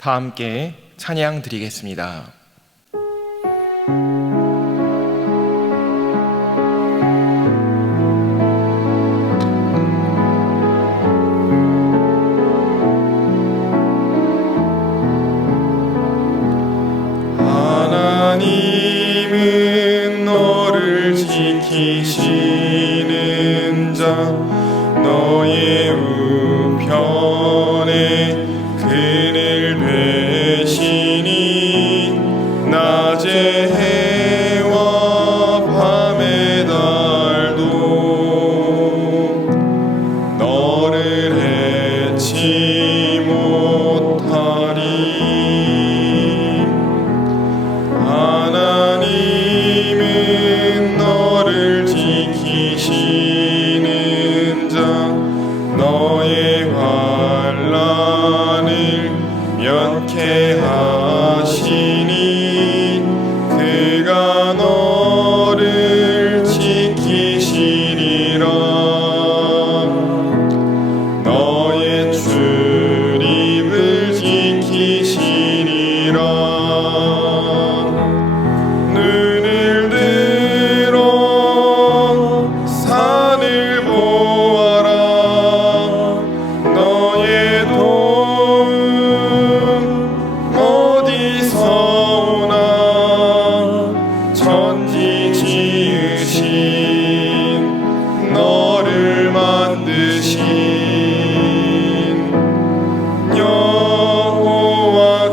다 함께 찬양 드리겠습니다. 하나님은 너를 지키시는 자, 너의 우편에 그늘 되시니 낮에 해와 밤의 달도 너를 해치 못하리. 하나님은 너를 지키시는 자, 너의 환난을 면케 하시니 그가 너를 지키시리라. 너의 출입을 지키시리라. 눈을 들어 산을 보아라. 너의 도움 어디서 오나. 천지 지으신 너를 만드신 여호와께로다.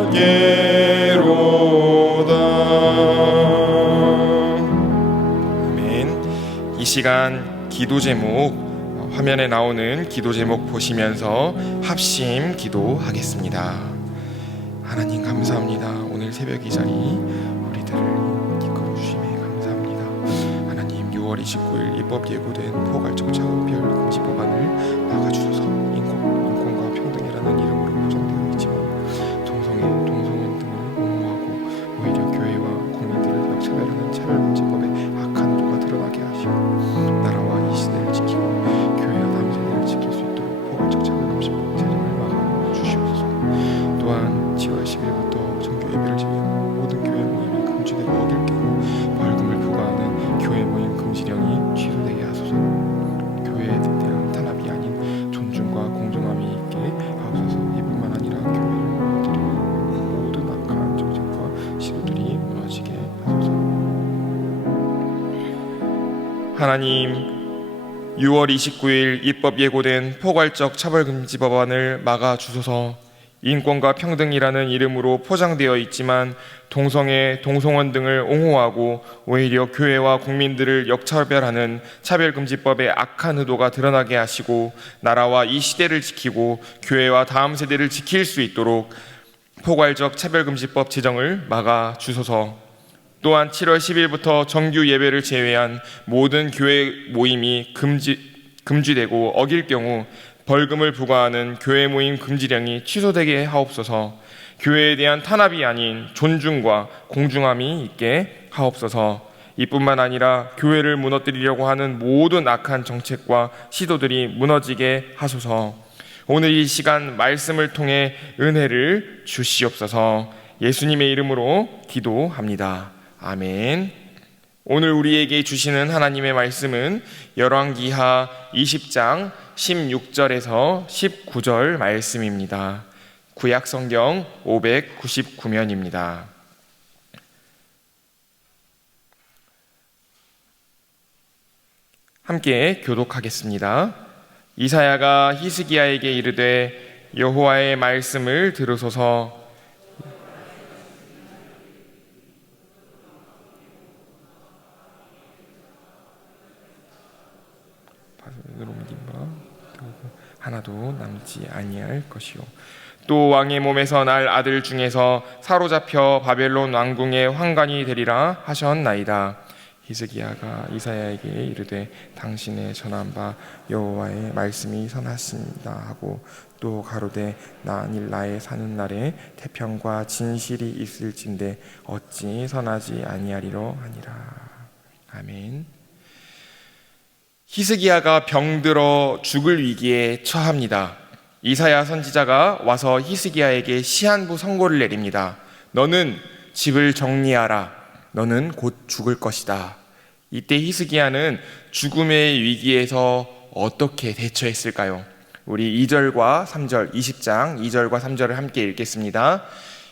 아멘. 이 시간 기도 제목, 화면에 나오는 기도 제목 보시면서 합심 기도하겠습니다. 하나님 감사합니다. 오늘 새벽 이 자리 우리들을 이끌어 주심에 감사합니다. 하나님 6월 29일 입법 예고된 포괄적 차후별 금지 법안을 막아주셔서 인권과 평등이라는 이름으로 포장되어 있지만 동성애 등을 옹호하고 오히려 교회와 국민들을 역차별하는 차별금지법의 악한 의도가 드러나게 하시고 나라와 이 시대를 지키고 교회와 다음 세대를 지킬 수 있도록 포괄적 차별금지법 제정을 막아주시옵소서. 또한 7월 10일부터 정규 예배를 제외하고 모든 교회 모임이 금지되고 어길 경우 벌금을 부과하는 교회 모임 금지령이 취소되게 하소서. 교회에 대한 탄압이 아닌 존중과 공정함이 있게 하옵소서. 이뿐만 아니라 교회를 무너뜨리는 모든 악한 정책과 시도들이 무너지게 하소서. 하나님, 6월 29일 입법 예고된 포괄적 차별금지 법안을 막아주소서. 인권과 평등이라는 이름으로 포장되어 있지만 동성애, 동성원 등을 옹호하고 오히려 교회와 국민들을 역차별하는 차별금지법의 악한 의도가 드러나게 하시고 나라와 이 시대를 지키고 교회와 다음 세대를 지킬 수 있도록 포괄적 차별금지법 제정을 막아주소서. 또한 7월 10일부터 정규 예배를 제외한 모든 교회 모임이 금지되고 어길 경우 벌금을 부과하는 교회 모임 금지령이 취소되게 하옵소서. 교회에 대한 탄압이 아닌 존중과 공정함이 있게 하옵소서. 이뿐만 아니라 교회를 무너뜨리려고 하는 모든 악한 정책과 시도들이 무너지게 하소서. 오늘 이 시간 말씀을 통해 은혜를 주시옵소서. 예수님의 이름으로 기도합니다. 아멘. 오늘 우리에게 주시는 하나님의 말씀은 열왕기하 20장 16절에서 19절 말씀입니다. 구약성경 599면입니다. 함께 교독하겠습니다. 이사야가 히스기야에게 이르되 여호와의 말씀을 들으소서. 하나도 남지 아니할 것이요. 또 왕의 몸에서 날 아들 중에서 사로잡혀 바벨론 왕궁의 환관이 되리라 하셨나이다. 히스기야가 이사야에게 이르되 당신의 전한 바 여호와의 말씀이 선하십니다 하고 또 가로되 만일 나의 사는 날에 태평과 진실이 있을진데 어찌 선하지 아니하리로 하니라. 아멘. 히스기야가 병들어 죽을 위기에 처합니다. 이사야 선지자가 와서 히스기야에게 시한부 선고를 내립니다. 너는 집을 정리하라. 너는 곧 죽을 것이다. 이때 히스기야는 죽음의 위기에서 어떻게 대처했을까요? 우리 2절과 3절, 20장 2절과 3절을 함께 읽겠습니다.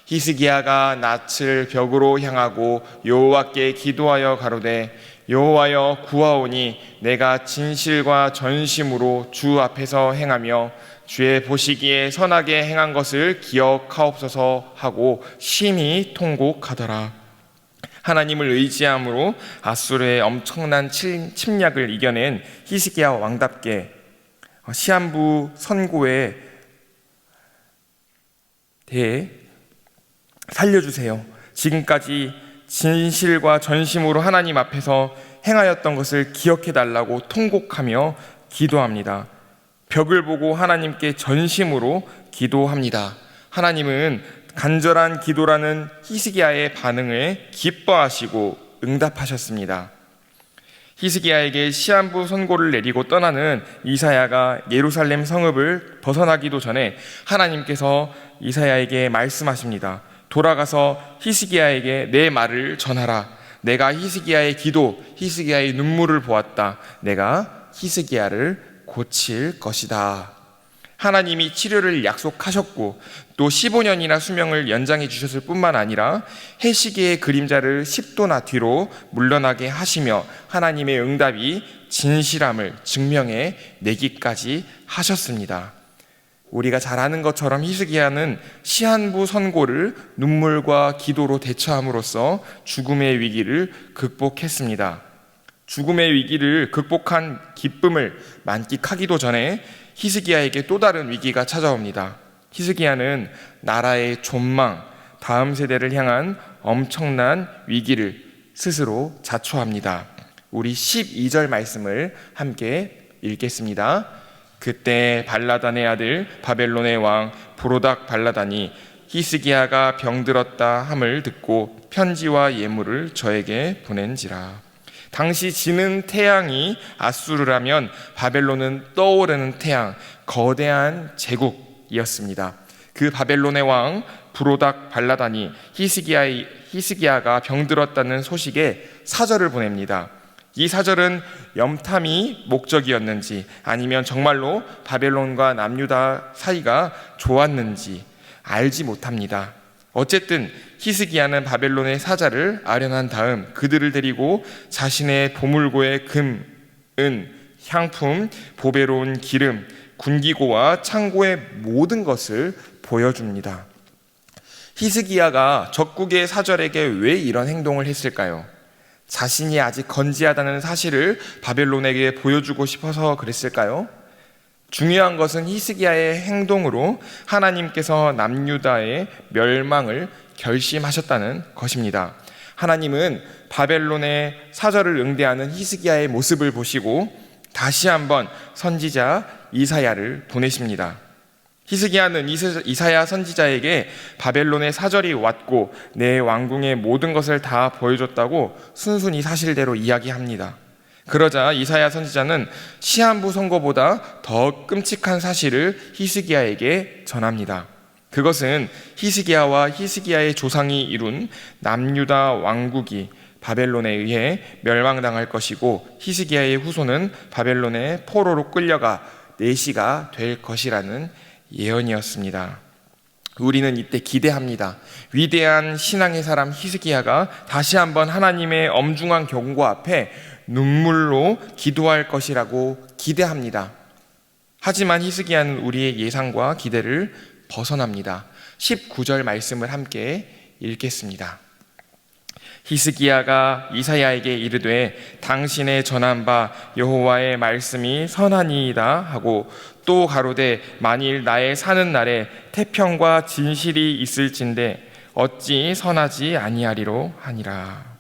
히스기야가 낯을 벽으로 향하고 여호와께 기도하여 가로되 여호와여 구하오니 내가 진실과 전심으로 주 앞에서 행하며 주의 보시기에 선하게 행한 것을 기억하옵소서 하고 심히 통곡하더라. 하나님을 의지함으로 아수르의 엄청난 침략을 이겨낸 히스기야 왕답게 시한부 선고에 대해 살려주세요. 지금까지 진실과 전심으로 하나님 앞에서 행하였던 것을 기억해달라고 통곡하며 기도합니다. 벽을 보고 하나님께 전심으로 기도합니다. 하나님은 간절한 기도라는 히스기야의 반응을 기뻐하시고 응답하셨습니다. 히스기야에게 시한부 선고를 내리고 떠나는 이사야가 예루살렘 성읍을 벗어나기도 전에 하나님께서 이사야에게 말씀하십니다. 돌아가서 히스기야에게 내 말을 전하라. 내가 히스기야의 기도, 히스기야의 눈물을 보았다. 내가 히스기야를 고칠 것이다. 하나님이 치료를 약속하셨고 또 15년이나 수명을 연장해 주셨을 뿐만 아니라 해시계의 그림자를 10도나 뒤로 물러나게 하시며 하나님의 응답이 진실함을 증명해 내기까지 하셨습니다. 우리가 잘 아는 것처럼 히스기야는 시한부 선고를 눈물과 기도로 대처함으로써 죽음의 위기를 극복했습니다. 죽음의 위기를 극복한 기쁨을 만끽하기도 전에 히스기야에게 또 다른 위기가 찾아옵니다. 히스기야는 나라의 존망, 다음 세대를 향한 엄청난 위기를 스스로 자초합니다. 우리 12절 말씀을 함께 읽겠습니다. 그때 발라단의 아들 바벨론의 왕 브로닥 발라단이 히스기야가 병들었다 함을 듣고 편지와 예물을 저에게 보낸지라. 당시 지는 태양이 아수르라면 바벨론은 떠오르는 태양, 거대한 제국이었습니다. 그 바벨론의 왕 브로닥 발라단이 히스기야가 병들었다는 소식에 사절을 보냅니다. 이 사절은 염탐이 목적이었는지 아니면 정말로 바벨론과 남유다 사이가 좋았는지 알지 못합니다. 어쨌든 히스기야는 바벨론의 사자를 아련한 다음 그들을 데리고 자신의 보물고의 금, 은, 향품, 보배로운 기름, 군기고와 창고의 모든 것을 보여줍니다. 히스기야가 적국의 사절에게 왜 이런 행동을 했을까요? 자신이 아직 건재하다는 사실을 바벨론에게 보여주고 싶어서 그랬을까요? 중요한 것은 히스기야의 행동으로 하나님께서 남유다의 멸망을 결심하셨다는 것입니다. 하나님은 바벨론의 사절을 응대하는 히스기야의 모습을 보시고 다시 한번 선지자 이사야를 보내십니다. 히스기야는 이사야 선지자에게 바벨론의 사절이 왔고 내 왕궁의 모든 것을 다 보여줬다고 순순히 사실대로 이야기합니다. 그러자 이사야 선지자는 시한부 선고보다 더 끔찍한 사실을 히스기야에게 전합니다. 그것은 히스기야와 히스기야의 조상이 이룬 남유다 왕국이 바벨론에 의해 멸망당할 것이고 히스기야의 후손은 바벨론의 포로로 끌려가 내시가 될 것이라는 예언이었습니다. 우리는 이때 기대합니다. 위대한 신앙의 사람 히스기야가 다시 한번 하나님의 엄중한 경고 앞에 눈물로 기도할 것이라고 기대합니다. 하지만 히스기야는 우리의 예상과 기대를 벗어납니다. 19절 말씀을 함께 읽겠습니다. 히스기야가 이사야에게 이르되 당신의 전한 바 여호와의 말씀이 선하니이다 하고 또 가로되 만일 나의 사는 날에 태평과 진실이 있을진대 어찌 선하지 아니하리로 하니라.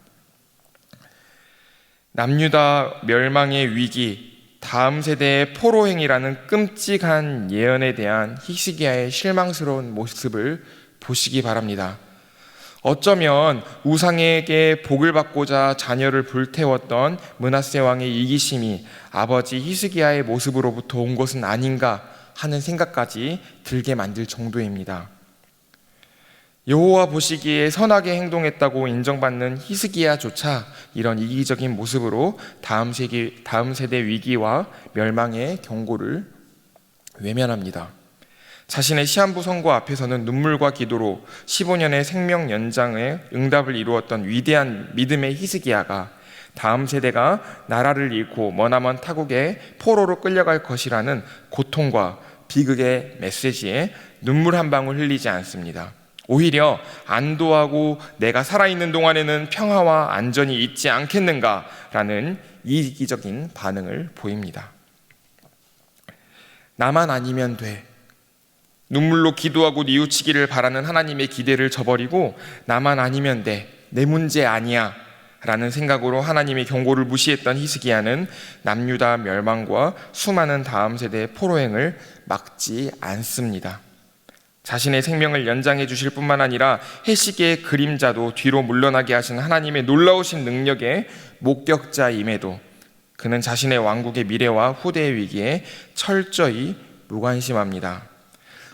남유다 멸망의 위기, 다음 세대의 포로행이라는 끔찍한 예언에 대한 히스기야의 실망스러운 모습을 보시기 바랍니다. 어쩌면 우상에게 복을 받고자 자녀를 불태웠던 므낫세 왕의 이기심이 아버지 히스기야의 모습으로부터 온 것은 아닌가 하는 생각까지 들게 만들 정도입니다. 여호와 보시기에 선하게 행동했다고 인정받는 히스기야조차 이런 이기적인 모습으로 다음 세대 위기와 멸망의 경고를 외면합니다. 자신의 시한부 선고 앞에서는 눈물과 기도로 15년의 생명 연장의 응답을 이루었던 위대한 믿음의 히스기야가 다음 세대가 나라를 잃고 머나먼 타국의 포로로 끌려갈 것이라는 고통과 비극의 메시지에 눈물 한 방울 흘리지 않습니다. 오히려 안도하고 내가 살아있는 동안에는 평화와 안전이 있지 않겠는가라는 이기적인 반응을 보입니다. 나만 아니면 돼. 눈물로 기도하고 뉘우치기를 바라는 하나님의 기대를 저버리고 나만 아니면 돼. 내 문제 아니야. 라는 생각으로 하나님의 경고를 무시했던 히스기야는 남유다 멸망과 수많은 다음 세대의 포로행을 막지 않습니다. 자신의 생명을 연장해 주실 뿐만 아니라 해시계의 그림자도 뒤로 물러나게 하신 하나님의 놀라우신 능력의 목격자임에도 그는 자신의 왕국의 미래와 후대의 위기에 철저히 무관심합니다.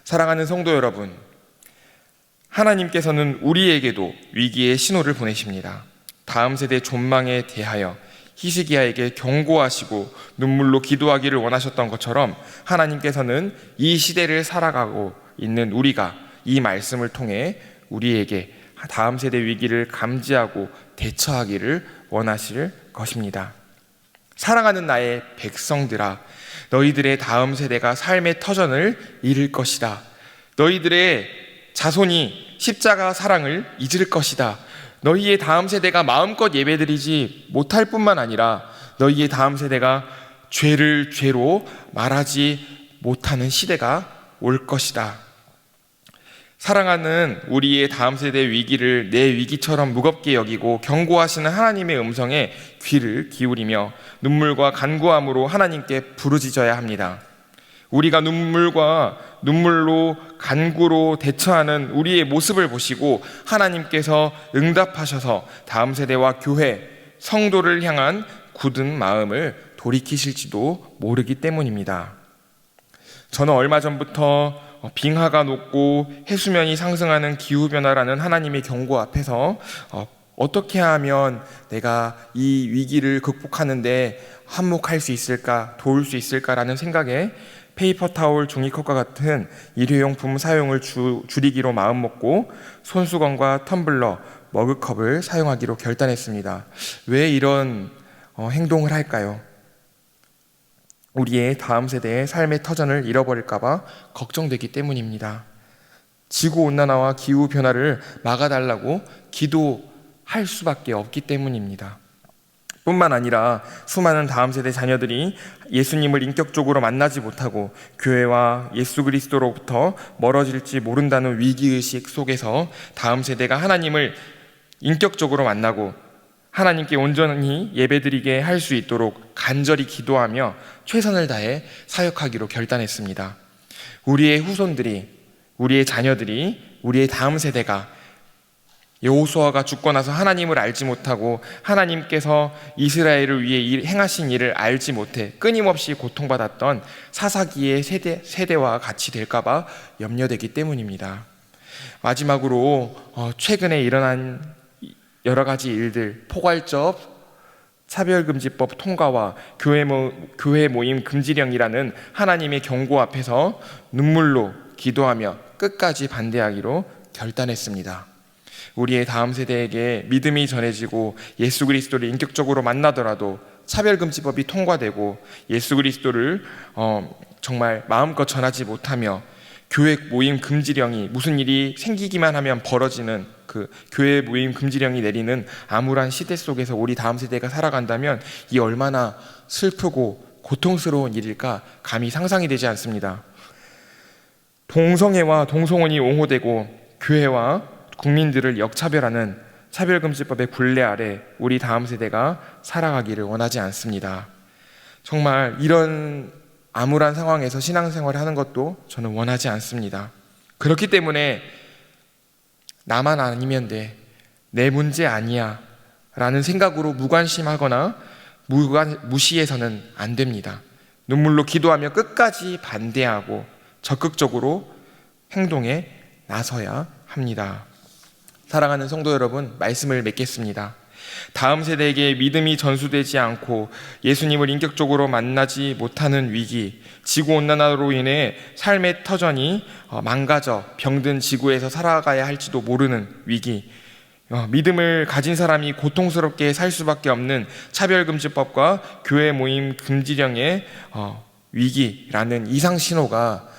사랑하는 성도 여러분, 하나님께서는 우리에게도 위기의 신호를 보내십니다. 다음 세대 존망에 대하여 히스기야에게 경고하시고 눈물로 기도하기를 원하셨던 것처럼 하나님께서는 이 시대를 살아가고 있는 우리가 이 말씀을 통해 우리에게 다음 세대 위기를 감지하고 대처하기를 원하실 것입니다. 사랑하는 나의 백성들아, 너희들의 다음 세대가 삶의 터전을 잃을 것이다. 너희들의 자손이 십자가 사랑을 잊을 것이다. 너희의 다음 세대가 마음껏 예배드리지 못할 뿐만 아니라 너희의 다음 세대가 죄를 죄로 말하지 못하는 시대가 올 것이다. 사랑하는 우리의 다음 세대의 위기를 내 위기처럼 무겁게 여기고 경고하시는 하나님의 음성에 귀를 기울이며 눈물과 간구함으로 하나님께 부르짖어야 합니다. 우리가 눈물로 간구로 대처하는 우리의 모습을 보시고 하나님께서 응답하셔서 다음 세대와 교회, 성도를 향한 굳은 마음을 돌이키실지도 모르기 때문입니다. 저는 얼마 전부터 빙하가 녹고 해수면이 상승하는 기후변화라는 하나님의 경고 앞에서 어떻게 하면 내가 이 위기를 극복하는데 한몫할 수 있을까, 도울 수 있을까라는 생각에 페이퍼타올, 종이컵과 같은 일회용품 사용을 줄이기로 마음먹고 손수건과 텀블러, 머그컵을 사용하기로 결단했습니다. 왜 이런 행동을 할까요? 우리의 다음 세대의 삶의 터전을 잃어버릴까봐 걱정되기 때문입니다. 지구온난화와 기후변화를 막아달라고 기도할 수밖에 없기 때문입니다. 뿐만 아니라 수많은 다음 세대 자녀들이 예수님을 인격적으로 만나지 못하고 교회와 예수 그리스도로부터 멀어질지 모른다는 위기의식 속에서 다음 세대가 하나님을 인격적으로 만나고 하나님께 온전히 예배드리게 할 수 있도록 간절히 기도하며 최선을 다해 사역하기로 결단했습니다. 우리의 후손들이, 우리의 자녀들이, 우리의 다음 세대가 여호수아가 죽고 나서 하나님을 알지 못하고 하나님께서 이스라엘을 위해 행하신 일을 알지 못해 끊임없이 고통받았던 사사기의 세대와 같이 될까봐 염려되기 때문입니다. 마지막으로 최근에 일어난 여러 가지 일들, 포괄적 차별금지법 통과와 교회 모임 금지령이라는 하나님의 경고 앞에서 눈물로 기도하며 끝까지 반대하기로 결단했습니다. 우리의 다음 세대에게 믿음이 전해지고 예수 그리스도를 인격적으로 만나더라도 차별금지법이 통과되고 예수 그리스도를 정말 마음껏 전하지 못하며 교회 모임 금지령이 무슨 일이 생기기만 하면 벌어지는 그 교회 모임 금지령이 내리는 암울한 시대 속에서 우리 다음 세대가 살아간다면 이 얼마나 슬프고 고통스러운 일일까 감히 상상이 되지 않습니다. 동성애와 동성혼이 옹호되고 교회와 국민들을 역차별하는 차별금지법의 굴레 아래 우리 다음 세대가 살아가기를 원하지 않습니다. 정말 이런 암울한 상황에서 신앙생활을 하는 것도 저는 원하지 않습니다. 그렇기 때문에 나만 아니면 돼, 내 문제 아니야 라는 생각으로 무관심하거나 무시해서는 안 됩니다. 눈물로 기도하며 끝까지 반대하고 적극적으로 행동에 나서야 합니다. 사랑하는 성도 여러분, 말씀을 맺겠습니다. 다음 세대에게 믿음이 전수되지 않고 예수님을 인격적으로 만나지 못하는 위기, 지구온난화로 인해 삶의 터전이 망가져 병든 지구에서 살아가야 할지도 모르는 위기, 믿음을 가진 사람이 고통스럽게 살 수밖에 없는 차별금지법과 교회 모임 금지령의 위기라는 이상신호가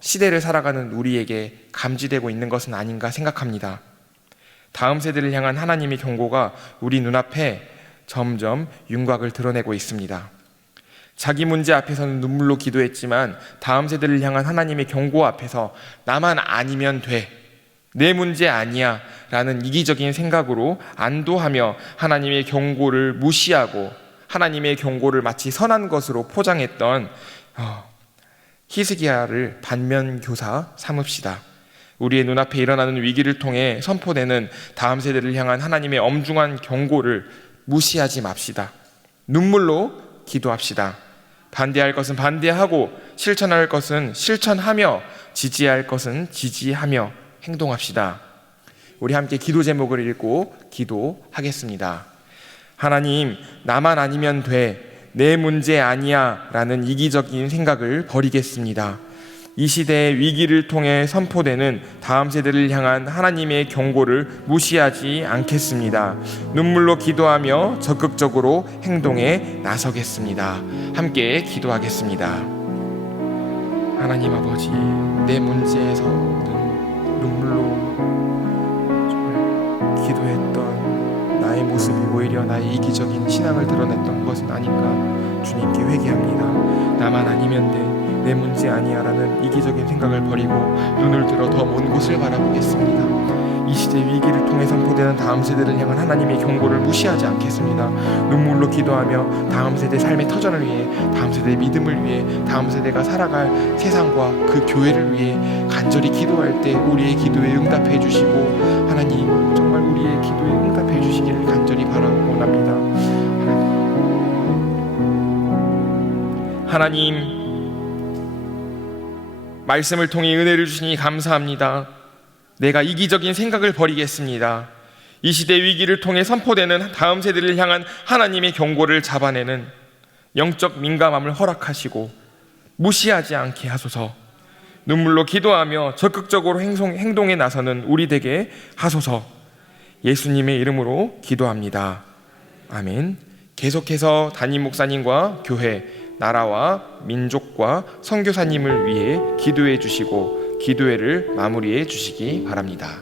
시대를 살아가는 우리에게 감지되고 있는 것은 아닌가 생각합니다. 다음 세대를 향한 하나님의 경고가 우리 눈앞에 점점 윤곽을 드러내고 있습니다. 자기 문제 앞에서는 눈물로 기도했지만 다음 세대를 향한 하나님의 경고 앞에서 나만 아니면 돼, 내 문제 아니야 라는 이기적인 생각으로 안도하며 하나님의 경고를 무시하고 하나님의 경고를 마치 선한 것으로 포장했던 히스기야를 반면교사 삼읍시다. 우리의 눈앞에 일어나는 위기를 통해 선포되는 다음 세대를 향한 하나님의 엄중한 경고를 무시하지 맙시다. 눈물로 기도합시다. 반대할 것은 반대하고 실천할 것은 실천하며 지지할 것은 지지하며 행동합시다. 우리 함께 기도 제목을 읽고 기도하겠습니다. 하나님, 나만 아니면 돼, 내 문제 아니야 라는 이기적인 생각을 버리겠습니다. 이 시대의 위기를 통해 선포되는 다음 세대를 향한 하나님의 경고를 무시하지 않겠습니다. 눈물로 기도하며 적극적으로 행동에 나서겠습니다. 함께 기도하겠습니다. 하나님 아버지, 내 문제에서는 눈물로 정말 기도했던 나의 모습이 오히려 나의 이기적인 신앙을 드러냈던 것은 아닌가 주님께 회개합니다. 나만 아니면 돼, 내 문제 아니야 라는 이기적인 생각을 버리고 눈을 들어 더 먼 곳을 바라보겠습니다. 이 시대 위기를 통해 선포되는 다음 세대를 향한 하나님의 경고를 무시하지 않겠습니다. 눈물로 기도하며 다음 세대 삶의 터전을 위해, 다음 세대의 믿음을 위해, 다음 세대가 살아갈 세상과 그 교회를 위해 간절히 기도할 때 우리의 기도에 응답해 주시고 하나님 정말 우리의 기도에 응답해 주시기를 간절히 바라고 원합니다. 하나님, 말씀을 통해 은혜를 주시니 감사합니다. 내가 이기적인 생각을 버리겠습니다. 이 시대 위기를 통해 선포되는 다음 세대를 향한 하나님의 경고를 잡아내는 영적 민감함을 허락하시고 무시하지 않게 하소서. 눈물로 기도하며 적극적으로 행동에 나서는 우리 되게 하소서. 예수님의 이름으로 기도합니다. 아멘. 계속해서 담임 목사님과 교회, 나라와 민족과 선교사님을 위해 기도해 주시고 기도회를 마무리해 주시기 바랍니다.